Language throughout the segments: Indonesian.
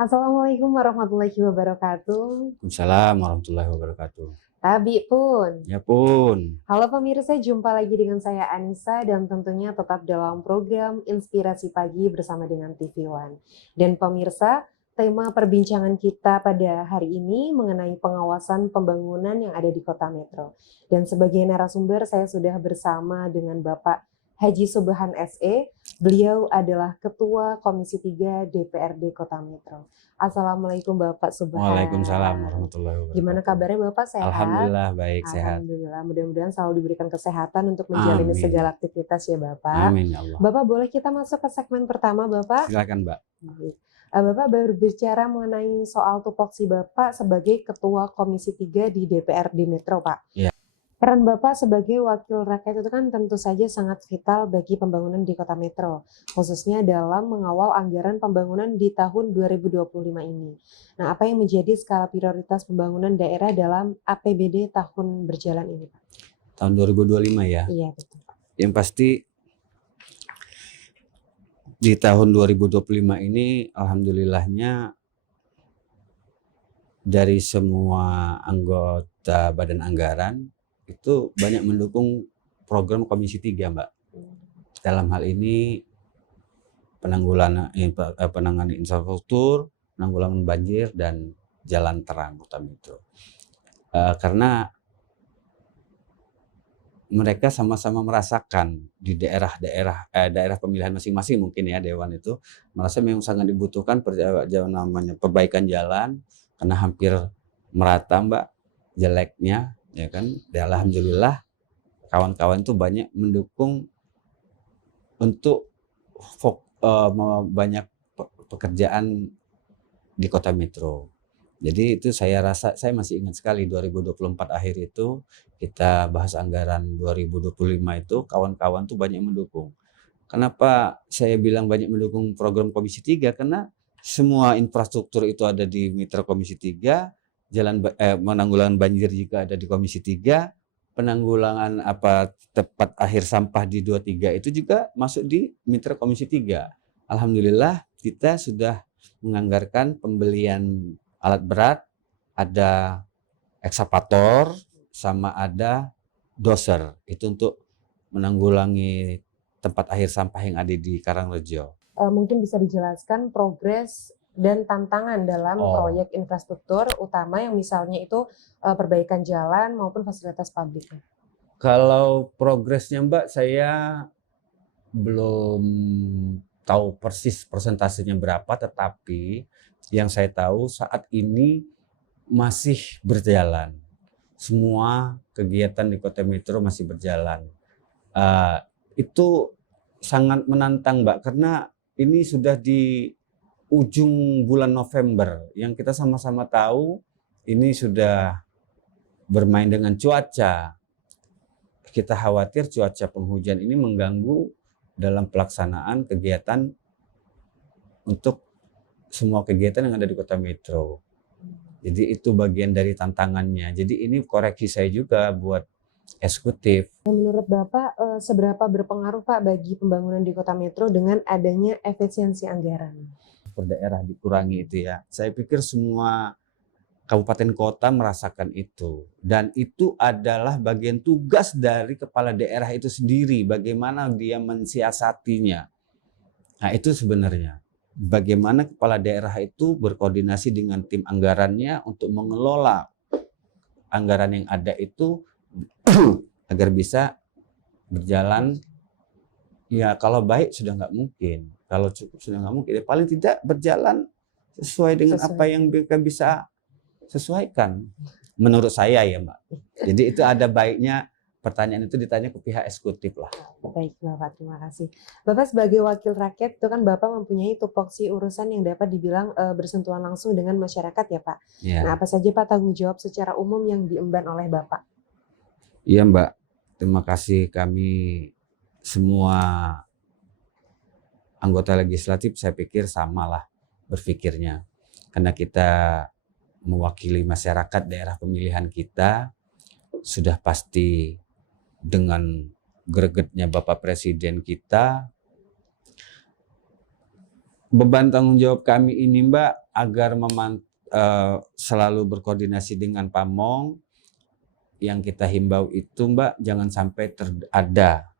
Assalamualaikum warahmatullahi wabarakatuh. Waalaikumsalam warahmatullahi wabarakatuh. Tabi pun. Ya pun. Halo pemirsa, jumpa lagi dengan saya Anissa dan tentunya tetap dalam program Inspirasi Pagi bersama dengan TV One. Dan pemirsa, tema perbincangan kita pada hari ini mengenai pengawasan pembangunan yang ada di Kota Metro. Dan sebagai narasumber saya sudah bersama dengan Bapak Haji Subhan SE. Beliau adalah Ketua Komisi 3 DPRD Kota Metro. Assalamualaikum Bapak Subhan. Waalaikumsalam warahmatullahi wabarakatuh. Gimana kabarnya Bapak, sehat? Alhamdulillah baik, sehat. Alhamdulillah, mudah-mudahan selalu diberikan kesehatan untuk menjalani Amin. segala aktivitas ya Bapak. Amin ya Allah. Bapak, boleh kita masuk ke segmen pertama Bapak? Silakan Mbak. Baik. Bapak berbicara mengenai soal tupoksi Bapak sebagai Ketua Komisi 3 di DPRD Metro Pak. Iya. Peran Bapak sebagai wakil rakyat itu kan tentu saja sangat vital bagi pembangunan di Kota Metro, khususnya dalam mengawal anggaran pembangunan di tahun 2025 ini. Nah, apa yang menjadi skala prioritas pembangunan daerah dalam APBD tahun berjalan ini, Pak? Tahun 2025 ya. Iya, betul. Yang pasti di tahun 2025 ini alhamdulillahnya dari semua anggota Badan Anggaran itu banyak mendukung program Komisi 3, Mbak. Dalam hal ini penanggulangan infrastruktur, penanggulangan banjir dan jalan terang Kota Metro. Karena mereka sama-sama merasakan di daerah pemilihan masing-masing, mungkin ya Dewan itu merasa memang sangat dibutuhkan perbaikan jalan karena hampir merata Mbak jeleknya, ya kan. Dan alhamdulillah kawan-kawan itu banyak mendukung untuk banyak pekerjaan di Kota Metro. Jadi itu saya rasa, saya masih ingat sekali 2024 akhir itu kita bahas anggaran 2025 itu kawan-kawan tuh banyak mendukung. Kenapa saya bilang banyak mendukung program Komisi 3? Karena semua infrastruktur itu ada di Mitra Komisi 3, penanggulangan banjir juga ada di Komisi 3, penanggulangan tepat akhir sampah di 23 itu juga masuk di Mitra Komisi 3. Alhamdulillah kita sudah menganggarkan pembelian alat berat, ada ekskavator sama ada doser, itu untuk menanggulangi tempat akhir sampah yang ada di Karangrejo. Mungkin bisa dijelaskan progres dan tantangan dalam proyek infrastruktur utama yang misalnya itu perbaikan jalan maupun fasilitas publik. Kalau progresnya Mbak, saya belum tahu persis persentasenya berapa, tetapi yang saya tahu saat ini masih berjalan. Semua kegiatan di Kota Metro masih berjalan. Itu sangat menantang Mbak, karena ini sudah di ujung bulan November yang kita sama-sama tahu ini sudah bermain dengan cuaca. Kita khawatir cuaca penghujan ini mengganggu dalam pelaksanaan kegiatan untuk semua kegiatan yang ada di Kota Metro. Jadi itu bagian dari tantangannya. Jadi ini koreksi saya juga buat eksekutif. Menurut Bapak, seberapa berpengaruh Pak bagi pembangunan di Kota Metro dengan adanya efisiensi anggaran? Per daerah dikurangi itu ya. Saya pikir semua kabupaten kota merasakan itu. Dan itu adalah bagian tugas dari kepala daerah itu sendiri. Bagaimana dia mensiasatinya. Nah itu sebenarnya. Bagaimana kepala daerah itu berkoordinasi dengan tim anggarannya untuk mengelola anggaran yang ada itu agar bisa berjalan. Ya kalau baik sudah nggak mungkin, kalau cukup sudah nggak mungkin. Ya, paling tidak berjalan sesuai dengan apa yang mereka bisa sesuaikan. Menurut saya ya Mbak. Jadi itu ada baiknya pertanyaan itu ditanya ke pihak eksekutif lah. Baik Bapak, terima kasih. Bapak sebagai wakil rakyat itu kan Bapak mempunyai tupoksi urusan yang dapat dibilang bersentuhan langsung dengan masyarakat ya Pak. Ya. Nah apa saja Pak tanggung jawab secara umum yang diemban oleh Bapak? Iya Mbak, terima kasih. Kami semua anggota legislatif saya pikir samalah berpikirnya. Karena kita mewakili masyarakat daerah pemilihan kita, sudah pasti dengan gregetnya Bapak Presiden kita beban tanggung jawab kami ini Mbak agar selalu berkoordinasi dengan Pamong. Yang kita himbau itu Mbak, jangan sampai ada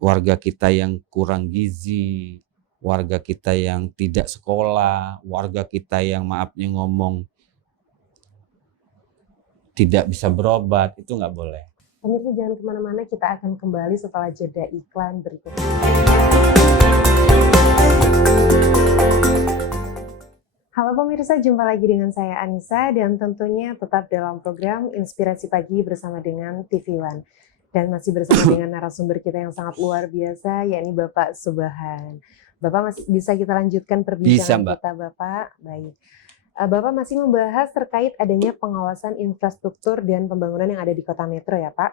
warga kita yang kurang gizi, warga kita yang tidak sekolah, warga kita yang maafnya ngomong tidak bisa berobat, itu nggak boleh. Pemirsa jangan kemana-mana, kita akan kembali setelah jeda iklan berikut ini. Halo pemirsa, jumpa lagi dengan saya Anissa dan tentunya tetap dalam program Inspirasi Pagi bersama dengan TV One. Dan masih bersama dengan narasumber kita yang sangat luar biasa, yakni Bapak Subahan. Bapak masih bisa kita lanjutkan perbincangan kita, Bapak? Baik. Bapak masih membahas terkait adanya pengawasan infrastruktur dan pembangunan yang ada di Kota Metro ya Pak.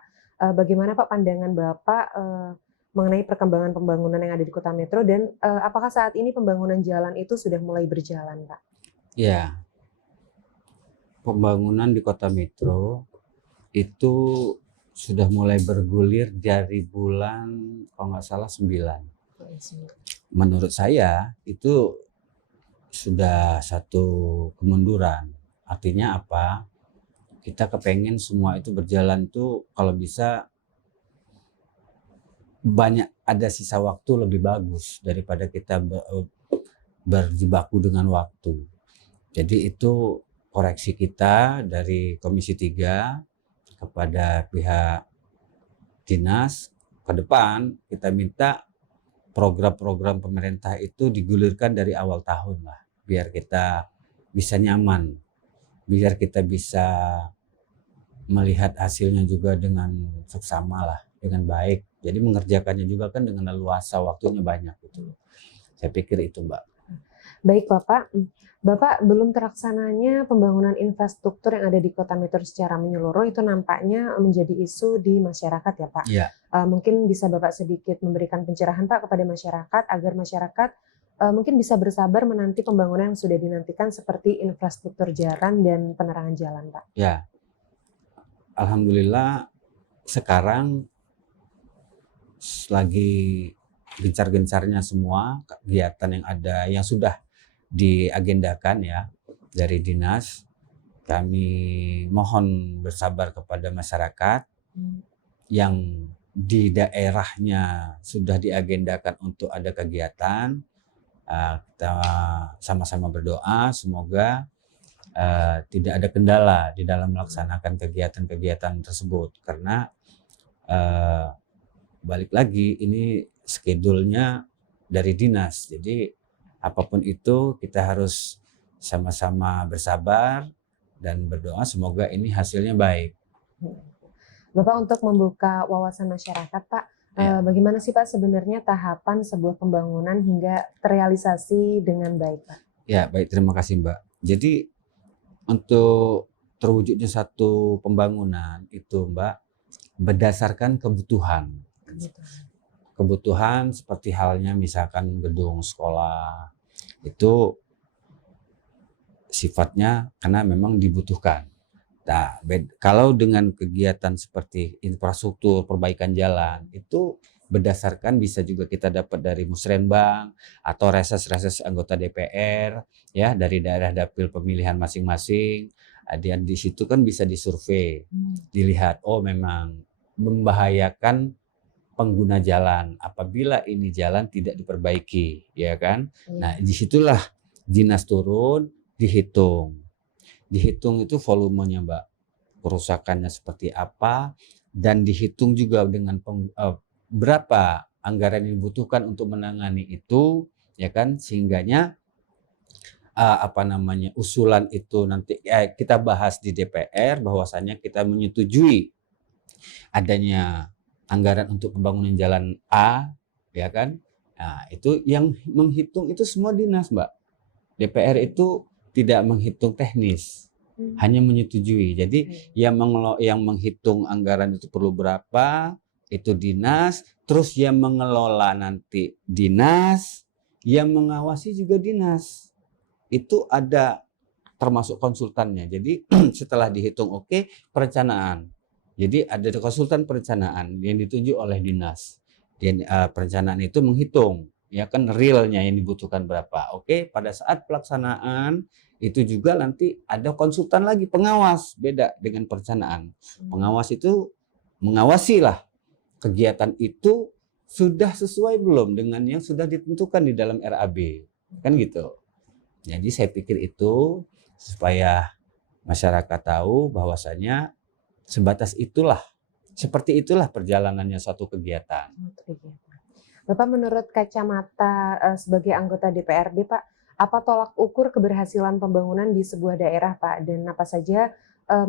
Bagaimana Pak pandangan Bapak mengenai perkembangan pembangunan yang ada di Kota Metro dan apakah saat ini pembangunan jalan itu sudah mulai berjalan Pak? Ya, pembangunan di Kota Metro itu sudah mulai bergulir dari bulan kalau nggak salah 9. Menurut saya itu sudah satu kemunduran. Artinya apa? Kita kepengen semua itu berjalan tuh kalau bisa banyak ada sisa waktu lebih bagus daripada kita berjibaku dengan waktu. Jadi itu koreksi kita dari Komisi 3 kepada pihak dinas. Ke depan kita minta program-program pemerintah itu digulirkan dari awal tahun lah. Biar kita bisa nyaman, biar kita bisa melihat hasilnya juga dengan seksama lah, dengan baik. Jadi mengerjakannya juga kan dengan leluasa, waktunya banyak gitu. Saya pikir itu Mbak. Baik Bapak. Bapak, belum terlaksananya pembangunan infrastruktur yang ada di Kota Metro secara menyeluruh itu nampaknya menjadi isu di masyarakat ya Pak. Ya. Mungkin bisa Bapak sedikit memberikan pencerahan Pak kepada masyarakat agar masyarakat mungkin bisa bersabar menanti pembangunan yang sudah dinantikan seperti infrastruktur jalan dan penerangan jalan Pak. Ya, alhamdulillah sekarang lagi gencar-gencarnya semua kegiatan yang ada yang sudah diagendakan ya dari dinas. Kami mohon bersabar kepada masyarakat yang di daerahnya sudah diagendakan untuk ada kegiatan. Kita sama-sama berdoa semoga tidak ada kendala di dalam melaksanakan kegiatan-kegiatan tersebut karena balik lagi ini schedule-nya dari dinas. Jadi apapun itu kita harus sama-sama bersabar dan berdoa semoga ini hasilnya baik. Bapak untuk membuka wawasan masyarakat Pak, bagaimana sih Pak sebenarnya tahapan sebuah pembangunan hingga terrealisasi dengan baik Pak? Ya baik, terima kasih Mbak. Jadi untuk terwujudnya satu pembangunan itu Mbak berdasarkan kebutuhan. Kebutuhan seperti halnya misalkan gedung sekolah itu sifatnya karena memang dibutuhkan. Nah, kalau dengan kegiatan seperti infrastruktur, perbaikan jalan itu berdasarkan bisa juga kita dapat dari musrenbang atau reses-reses anggota DPR ya dari daerah dapil pemilihan masing-masing. Dan di situ kan bisa disurvei, dilihat oh memang membahayakan pengguna jalan apabila ini jalan tidak diperbaiki, ya kan? Nah, disitulah dinas turun, dihitung itu volumenya, Mbak, kerusakannya seperti apa, dan dihitung juga dengan berapa anggaran yang dibutuhkan untuk menangani itu, ya kan? Sehingganya usulan itu nanti kita bahas di DPR bahwasanya kita menyetujui adanya anggaran untuk pembangunan jalan A, ya kan? Nah, itu yang menghitung itu semua dinas, Mbak. DPR itu tidak menghitung teknis, hanya menyetujui. Jadi yang menghitung anggaran itu perlu berapa, itu dinas, terus yang mengelola nanti dinas, yang mengawasi juga dinas. Itu ada termasuk konsultannya. Jadi setelah dihitung oke, perencanaan. Jadi ada konsultan perencanaan yang ditunjuk oleh dinas. Dan perencanaan itu menghitung ya kan realnya yang dibutuhkan berapa. Oke, pada saat pelaksanaan itu juga nanti ada konsultan lagi, pengawas, beda dengan perencanaan. Pengawas itu mengawasi lah kegiatan itu sudah sesuai belum dengan yang sudah ditentukan di dalam RAB, kan gitu. Jadi saya pikir itu supaya masyarakat tahu bahwasanya sebatas itulah, seperti itulah perjalanannya suatu kegiatan. Bapak menurut kacamata sebagai anggota DPRD Pak, apa tolak ukur keberhasilan pembangunan di sebuah daerah Pak? Dan apa saja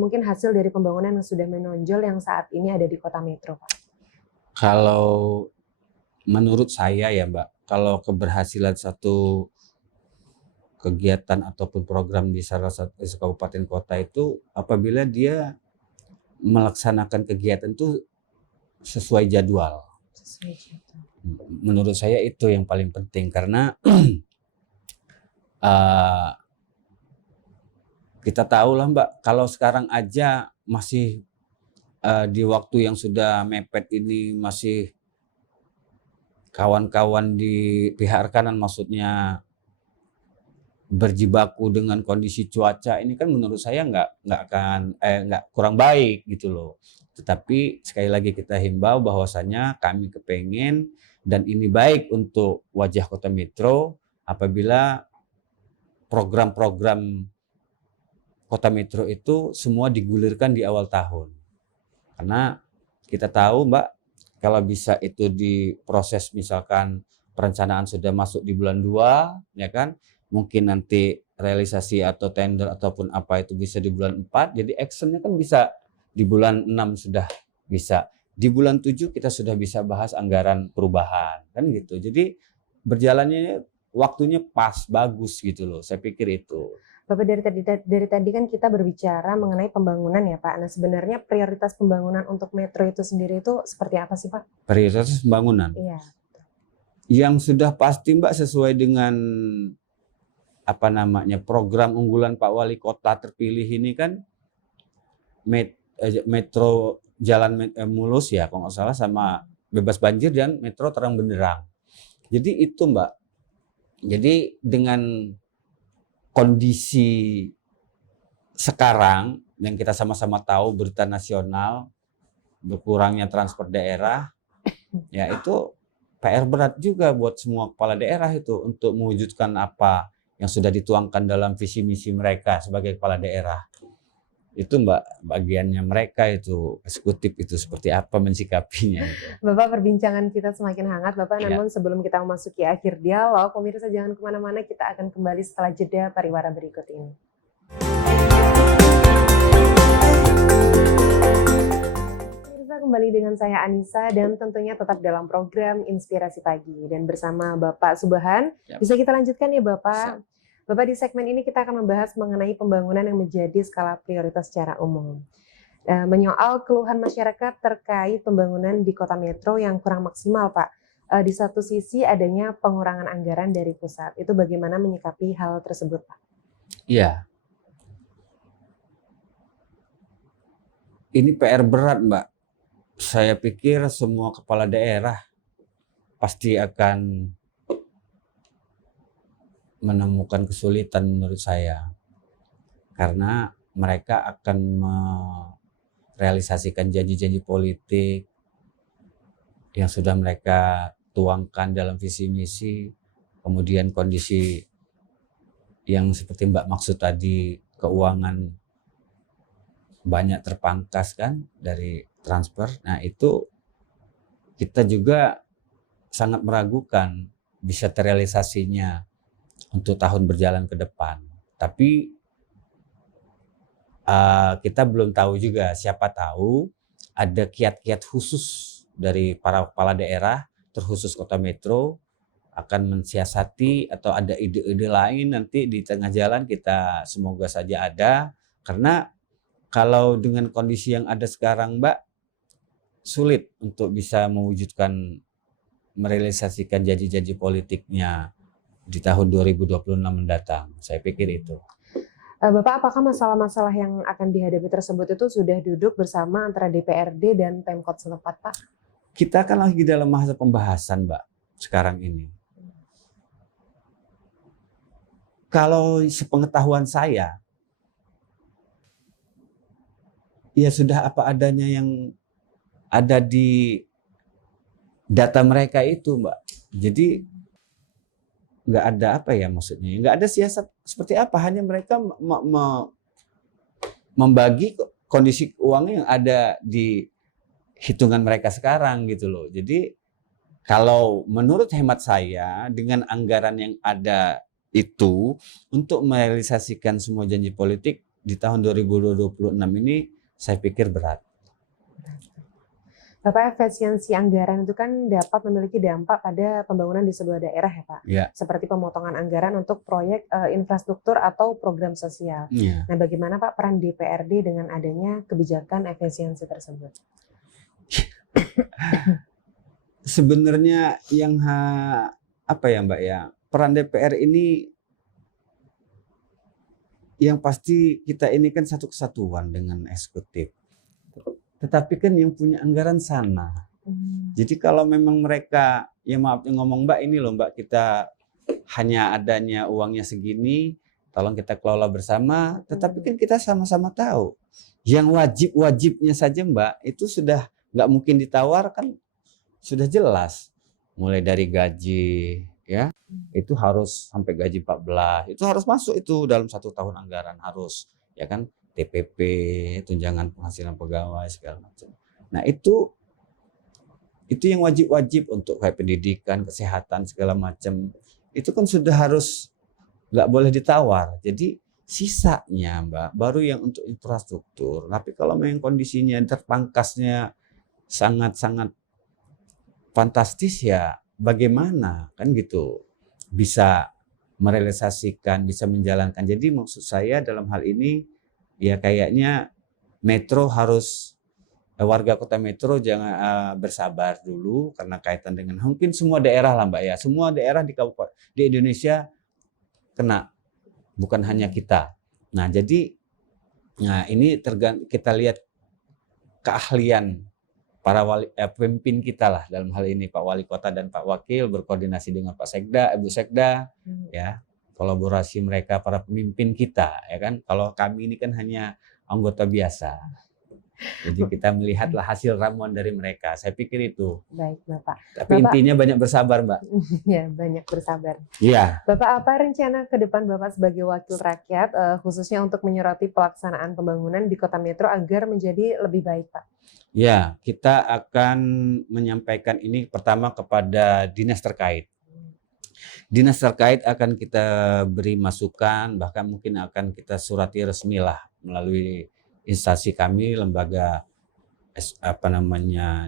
mungkin hasil dari pembangunan yang sudah menonjol yang saat ini ada di Kota Metro Pak? Kalau menurut saya ya Mbak, kalau keberhasilan satu kegiatan ataupun program di salah satu kabupaten kota itu apabila dia melaksanakan kegiatan itu sesuai jadwal. Menurut saya itu yang paling penting karena kita tahu lah Mbak, kalau sekarang aja masih di waktu yang sudah mepet ini masih kawan-kawan di pihak rekanan maksudnya berjibaku dengan kondisi cuaca ini kan menurut saya nggak kurang baik gitu loh. Tetapi sekali lagi kita himbau bahwasanya kami kepengen dan ini baik untuk wajah Kota Metro apabila program-program Kota Metro itu semua digulirkan di awal tahun. Karena kita tahu Mbak, kalau bisa itu diproses misalkan perencanaan sudah masuk di bulan 2, ya kan? Mungkin nanti realisasi atau tender ataupun apa itu bisa di bulan 4, jadi actionnya kan bisa di bulan 6 sudah bisa. Di bulan 7 kita sudah bisa bahas anggaran perubahan, kan gitu. Jadi berjalannya waktunya pas, bagus gitu loh, saya pikir itu. Bapak dari tadi kan kita berbicara mengenai pembangunan ya Pak. Nah sebenarnya prioritas pembangunan untuk Metro itu sendiri itu seperti apa sih Pak? Prioritas pembangunan? Iya. Yang sudah pasti Mbak sesuai dengan apa namanya program unggulan Pak Wali Kota terpilih ini kan Metro Jalan Mulus ya kalau nggak salah sama bebas banjir dan Metro terang benderang. Jadi itu Mbak. Jadi dengan kondisi sekarang yang kita sama-sama tahu berita nasional berkurangnya transport daerah ya itu PR berat juga buat semua kepala daerah itu untuk mewujudkan apa yang sudah dituangkan dalam visi misi mereka sebagai kepala daerah. Itu Mbak bagiannya mereka itu eksekutif itu seperti apa mensikapinya. Bapak perbincangan kita semakin hangat Bapak, Ya. namun sebelum kita memasuki akhir dialog, pemirsa jangan kemana-mana, kita akan kembali setelah jeda pariwara berikut ini. Pemirsa kembali dengan saya Anissa dan tentunya tetap dalam program Inspirasi Pagi dan bersama Bapak Subhan. Ya. Bisa kita lanjutkan ya Bapak? Siap. Bapak, di segmen ini kita akan membahas mengenai pembangunan yang menjadi skala prioritas secara umum. Menyoal keluhan masyarakat terkait pembangunan di Kota Metro yang kurang maksimal, Pak. Di satu sisi adanya pengurangan anggaran dari pusat. Itu bagaimana menyikapi hal tersebut, Pak? Iya. Ini PR berat, Mbak. Saya pikir semua kepala daerah pasti akan menemukan kesulitan menurut saya. Karena mereka akan merealisasikan janji-janji politik yang sudah mereka tuangkan dalam visi misi, kemudian kondisi yang seperti Mbak maksud tadi, keuangan banyak terpangkas kan dari transfer. Nah itu kita juga sangat meragukan bisa terrealisasinya untuk tahun berjalan ke depan. Tapi kita belum tahu juga, siapa tahu ada kiat-kiat khusus dari para kepala daerah, terkhusus Kota Metro, akan mensiasati atau ada ide-ide lain nanti di tengah jalan kita semoga saja ada. Karena kalau dengan kondisi yang ada sekarang Mbak, sulit untuk bisa mewujudkan, merealisasikan janji-janji politiknya di tahun 2026 mendatang. Saya pikir itu. Bapak, apakah masalah-masalah yang akan dihadapi tersebut itu sudah duduk bersama antara DPRD dan Pemkot setempat, Pak? Kita kan lagi dalam masa pembahasan, Mbak, sekarang ini. Kalau sepengetahuan saya, ya sudah apa adanya yang ada di data mereka itu, Mbak. Jadi nggak ada apa ya maksudnya, nggak ada siasat seperti apa, hanya mereka membagi kondisi uangnya yang ada di hitungan mereka sekarang gitu loh. Jadi kalau menurut hemat saya dengan anggaran yang ada itu untuk merealisasikan semua janji politik di tahun 2026 ini saya pikir berat. Bapak, efisiensi anggaran itu kan dapat memiliki dampak pada pembangunan di sebuah daerah ya Pak. Ya. Seperti pemotongan anggaran untuk proyek infrastruktur atau program sosial. Ya. Nah, bagaimana Pak peran DPRD dengan adanya kebijakan efisiensi tersebut? Sebenarnya yang apa ya Mbak ya, peran DPR ini yang pasti kita ini kan satu kesatuan dengan eksekutif. Tetapi kan yang punya anggaran sana. Jadi kalau memang mereka, ya maaf ngomong Mbak, ini loh Mbak, kita hanya adanya uangnya segini, tolong kita kelola bersama. Tetapi kan kita sama-sama tahu, yang wajib-wajibnya saja Mbak, itu sudah nggak mungkin ditawarkan, sudah jelas. Mulai dari gaji, ya, itu harus sampai gaji 14, itu harus masuk itu dalam 1 tahun anggaran harus, ya kan? TPP, tunjangan penghasilan pegawai segala macam. Nah itu yang wajib-wajib untuk kayak pendidikan, kesehatan segala macam. Itu kan sudah harus nggak boleh ditawar. Jadi sisanya Mbak baru yang untuk infrastruktur. Tapi kalau memang kondisinya terpangkasnya sangat-sangat fantastis ya bagaimana kan gitu bisa merealisasikan, bisa menjalankan. Jadi maksud saya dalam hal ini ya kayaknya Metro harus, warga kota Metro jangan bersabar dulu karena kaitan dengan mungkin semua daerah lah Mbak ya, semua daerah di kabupaten di Indonesia kena, bukan hanya kita. Nah jadi, nah ini kita lihat keahlian para pemimpin kita lah dalam hal ini Pak Wali Kota dan Pak Wakil berkoordinasi dengan Pak Sekda, Ibu Sekda, ya. Kolaborasi mereka para pemimpin kita ya kan, kalau kami ini kan hanya anggota biasa, jadi kita melihatlah hasil ramuan dari mereka, saya pikir itu. Baik Bapak. Tapi intinya banyak bersabar Mbak. Ya banyak bersabar. Iya. Bapak, apa rencana ke depan Bapak sebagai wakil rakyat khususnya untuk menyoroti pelaksanaan pembangunan di Kota Metro agar menjadi lebih baik Pak? Ya, kita akan menyampaikan ini pertama kepada dinas terkait. Dinas terkait akan kita beri masukan, bahkan mungkin akan kita surati resmi lah melalui instansi kami, lembaga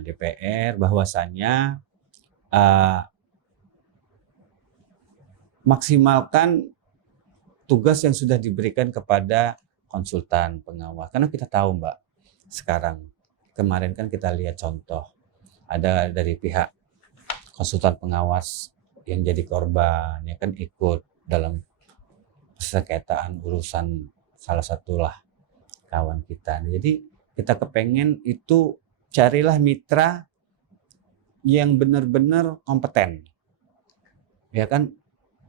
DPR, bahwasannya maksimalkan tugas yang sudah diberikan kepada konsultan pengawas. Karena kita tahu Mbak, sekarang kemarin kan kita lihat contoh ada dari pihak konsultan pengawas yang jadi korban, ya kan ikut dalam sengketaan urusan salah satulah kawan kita. Nah, jadi kita kepengen itu carilah mitra yang benar-benar kompeten, ya kan?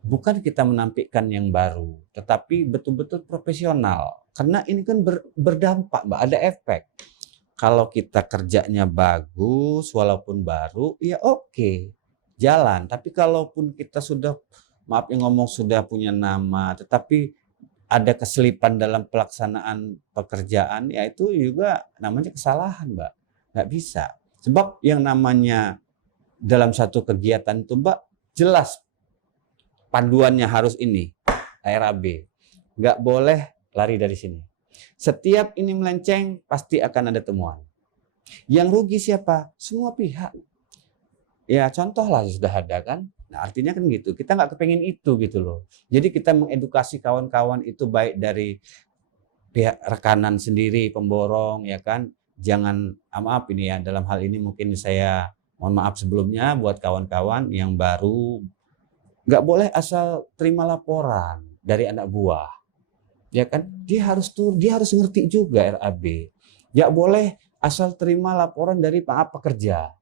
Bukan kita menampilkan yang baru, tetapi betul-betul profesional. Karena ini kan berdampak, Mbak, ada efek. Kalau kita kerjanya bagus, walaupun baru, ya oke. Jalan, tapi kalaupun kita sudah, maaf yang ngomong, sudah punya nama, tetapi ada keselipan dalam pelaksanaan pekerjaan, ya itu juga namanya kesalahan Mbak, nggak bisa. Sebab yang namanya dalam satu kegiatan itu Mbak, jelas panduannya harus ini, RAB, nggak boleh lari dari sini. Setiap ini melenceng, pasti akan ada temuan. Yang rugi siapa? Semua pihak. Ya contoh lah sudah ada kan. Nah artinya kan gitu, kita nggak kepengen itu gitu loh. Jadi kita mengedukasi kawan-kawan itu baik dari pihak rekanan sendiri, pemborong ya kan. Jangan, maaf ini ya, dalam hal ini mungkin saya mohon maaf sebelumnya buat kawan-kawan yang baru, nggak boleh asal terima laporan dari anak buah. Ya kan, dia harus ngerti juga RAB. Nggak boleh asal terima laporan dari pekerja.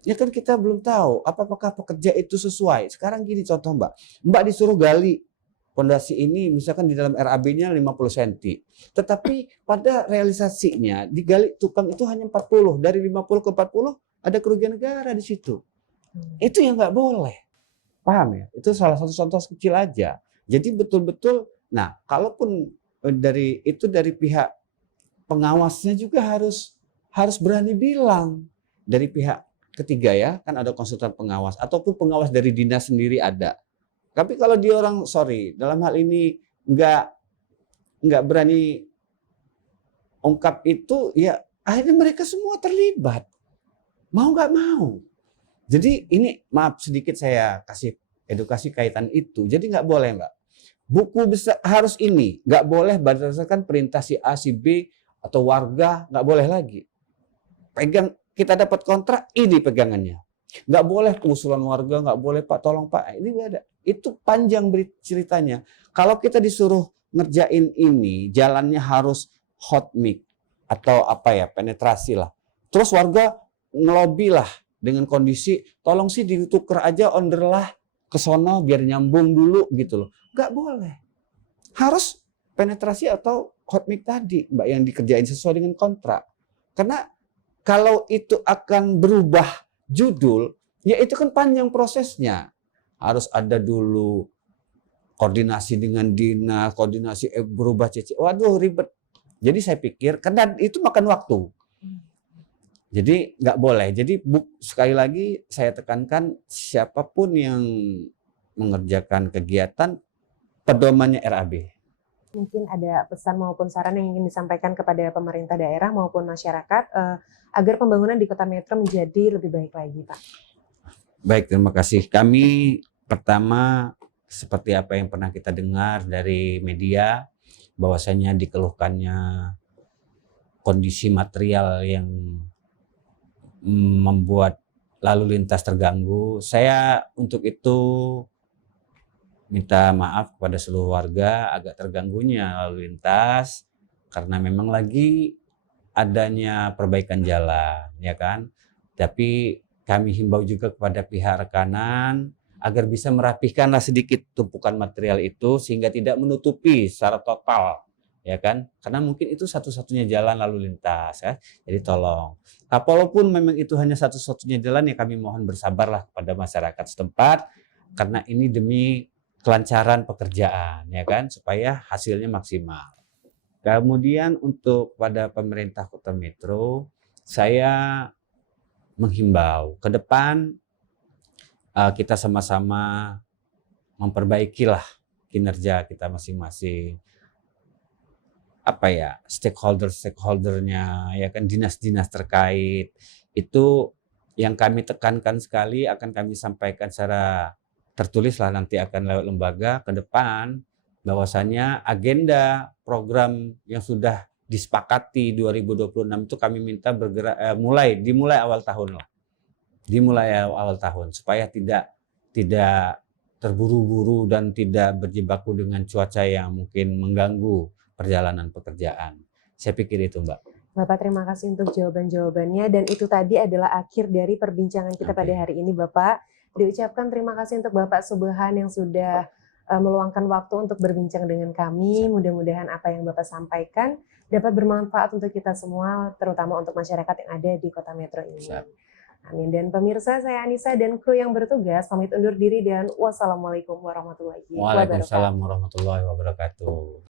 Ya kan kita belum tahu apakah pekerja itu sesuai. Sekarang gini contoh Mbak disuruh gali pondasi ini misalkan di dalam RAB-nya 50 cm. Tetapi pada realisasinya digali tukang itu hanya 40. Dari 50 ke 40 ada kerugian negara di situ. Itu yang nggak boleh. Paham ya? Itu salah satu contoh kecil aja. Jadi betul-betul, nah kalaupun dari pihak pengawasnya juga harus berani bilang, dari pihak ketiga ya, kan ada konsultan pengawas ataupun pengawas dari dinas sendiri ada. Tapi kalau dia orang dalam hal ini nggak berani ungkap itu, ya akhirnya mereka semua terlibat. Mau nggak mau. Jadi ini maaf sedikit saya kasih edukasi kaitan itu. Jadi nggak boleh Mbak. Buku besar harus ini, nggak boleh berdasarkan perintah si A, si B atau warga, nggak boleh lagi. Pegang, kita dapat kontrak, ini pegangannya. Nggak boleh usulan warga, nggak boleh Pak, tolong Pak, ini nggak ada. Itu panjang ceritanya. Kalau kita disuruh ngerjain ini, jalannya harus hot mix atau apa ya, penetrasi lah. Terus warga ngelobi lah dengan kondisi, tolong sih ditukar aja onderlah ke sono biar nyambung dulu gitu loh. Nggak boleh. Harus penetrasi atau hot mix tadi, Mbak, yang dikerjain sesuai dengan kontrak. Karena kalau itu akan berubah judul, ya itu kan panjang prosesnya. Harus ada dulu koordinasi dengan dinas, koordinasi berubah CC. Waduh ribet. Jadi saya pikir, karena itu makan waktu. Jadi nggak boleh. Jadi sekali lagi saya tekankan, siapapun yang mengerjakan kegiatan, pedomannya RAB. Mungkin ada pesan maupun saran yang ingin disampaikan kepada pemerintah daerah maupun masyarakat agar pembangunan di Kota Metro menjadi lebih baik lagi, Pak. Baik, terima kasih. Kami pertama, seperti apa yang pernah kita dengar dari media, bahwasanya dikeluhkannya kondisi material yang membuat lalu lintas terganggu. Saya untuk itu minta maaf kepada seluruh warga agak terganggunya lalu lintas karena memang lagi adanya perbaikan jalan, ya kan. Tapi kami himbau juga kepada pihak rekanan agar bisa merapihkanlah sedikit tumpukan material itu sehingga tidak menutupi secara total, ya kan. Karena mungkin itu satu-satunya jalan lalu lintas, ya. Jadi tolong. Nah, walaupun memang itu hanya satu-satunya jalan, ya kami mohon bersabarlah kepada masyarakat setempat karena ini demi kelancaran pekerjaan, ya kan, supaya hasilnya maksimal. Kemudian untuk pada pemerintah Kota Metro, saya menghimbau ke depan kita sama-sama memperbaikilah kinerja kita masing-masing. Apa ya, stakeholdernya, ya kan, dinas-dinas terkait. Itu yang kami tekankan sekali, akan kami sampaikan secara tertulis lah nanti akan lewat lembaga ke depan, bahwasannya agenda program yang sudah disepakati 2026 itu kami minta bergerak dimulai awal tahun lah. Dimulai awal tahun supaya tidak terburu-buru dan tidak berjibaku dengan cuaca yang mungkin mengganggu perjalanan pekerjaan. Saya pikir itu, Mbak. Bapak, terima kasih untuk jawaban-jawabannya, dan itu tadi adalah akhir dari perbincangan kita pada hari ini, Bapak. Diucapkan terima kasih untuk Bapak Subhan yang sudah meluangkan waktu untuk berbincang dengan kami. Mudah-mudahan apa yang Bapak sampaikan dapat bermanfaat untuk kita semua, terutama untuk masyarakat yang ada di Kota Metro ini. Amin. Dan pemirsa, saya Anissa dan kru yang bertugas pamit undur diri dan wassalamualaikum warahmatullahi wabarakatuh. Waalaikumsalam warahmatullahi wabarakatuh.